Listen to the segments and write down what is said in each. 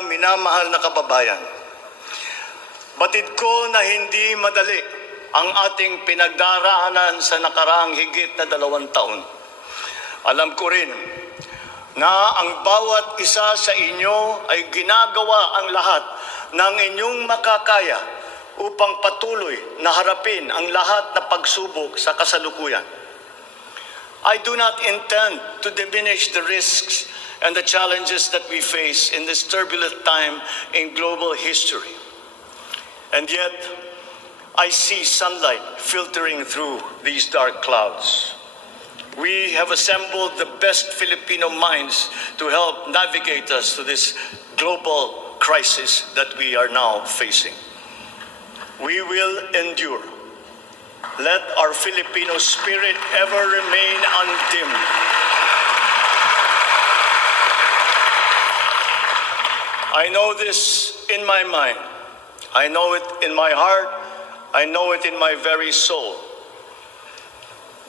Minamahal na kababayan, batid ko na hindi madali ang ating pinagdaraanan sa nakaraang higit na 2 taon. Alam ko rin na ang bawat isa sa inyo ay ginagawa ang lahat ng inyong makakaya upang patuloy na harapin ang lahat na pagsubok sa kasalukuyan. I do not intend to diminish the risks and the challenges that we face in this turbulent time in global history. And yet, I see sunlight filtering through these dark clouds. We have assembled the best Filipino minds to help navigate us to this global crisis that we are now facing. We will endure. Let our Filipino spirit ever remain undimmed. I know this in my mind. I know it in my heart. I know it in my very soul.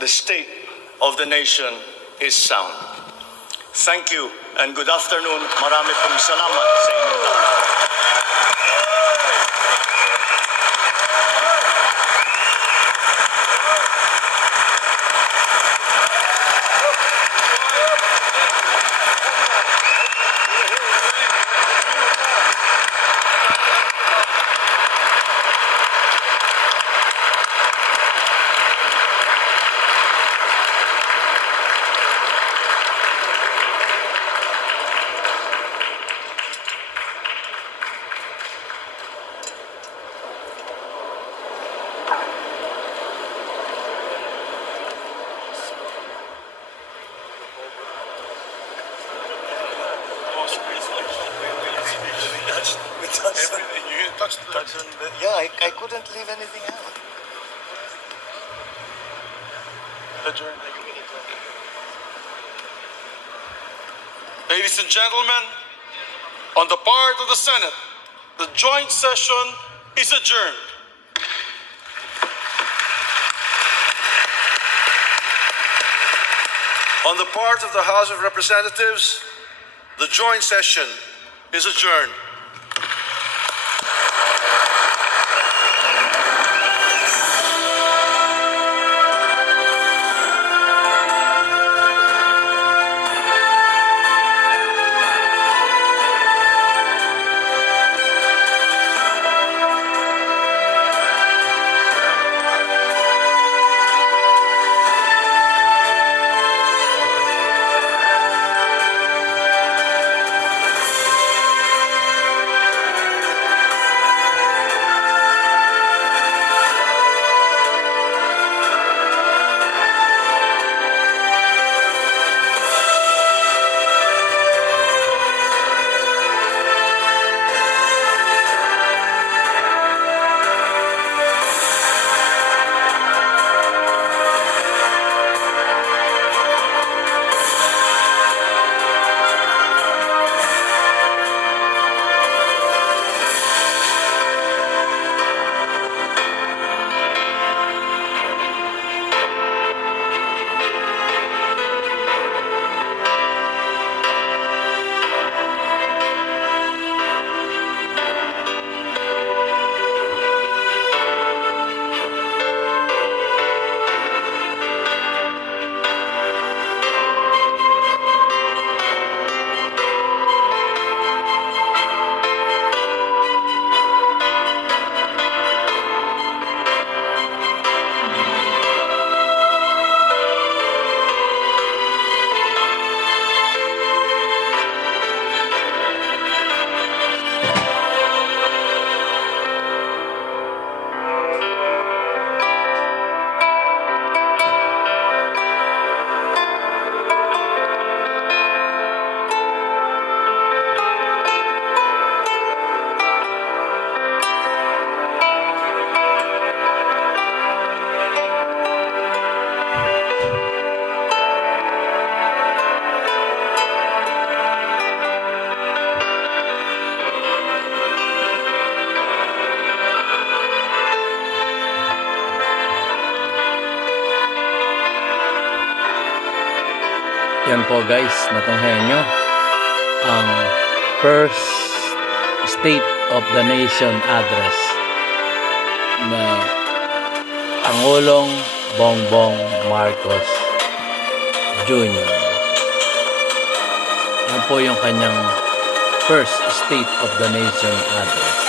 The state of the nation is sound. Thank you and good afternoon. Marami pong salamat sa inyo lahat. Everything. You touched the button. Yeah, I couldn't leave anything out. Adjourn. Ladies and gentlemen, on the part of the Senate, the joint session is adjourned. On the part of the House of Representatives, the joint session is adjourned. Yan po guys, natunghayan nyo ang first State of the Nation address na Pangulong Bongbong Marcos Jr. Yan po yung kanyang first State of the Nation address.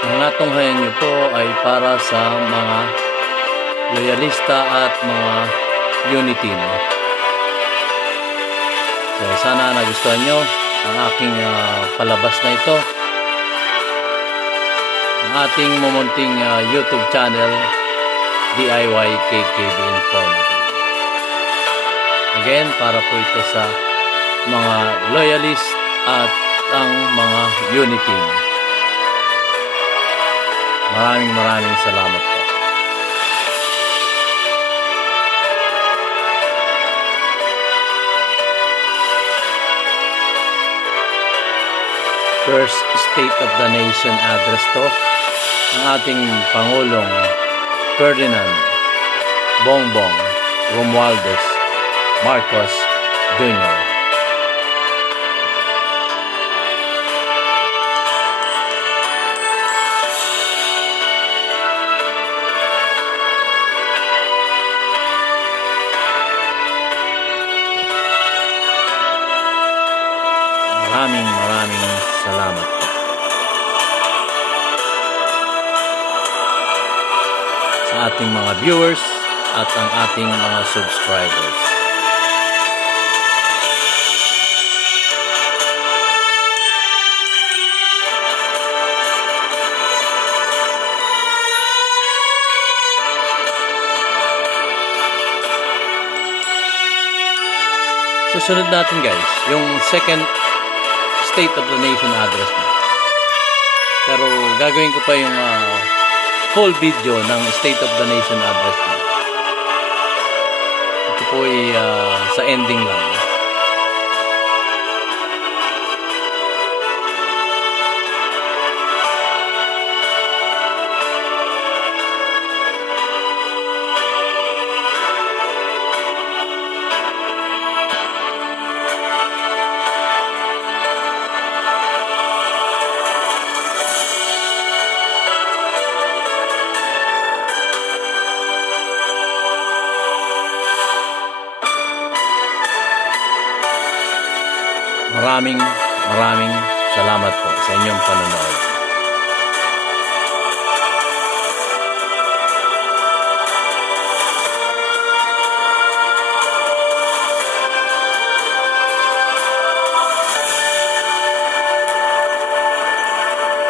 Ang natunghayan nyo po ay para sa mga loyalista at mga unity. So sana nagustuhan nyo ang aking palabas na ito, ang ating mumunting YouTube channel, DIY KKB Informative. Again, para po ito sa mga loyalist at ang mga unity. Maraming salamat po. First State of the Nation address to ng ating Pangulong Ferdinand Bongbong Romualdez Marcos Jr. Maraming salamat po sa ating mga viewers at ang ating mga subscribers. Susunod natin guys, yung second State of the Nation address na. Pero gagawin ko pa yung full video ng State of the Nation address na. Ito po ay sa ending lang. maraming salamat po sa inyong panonood.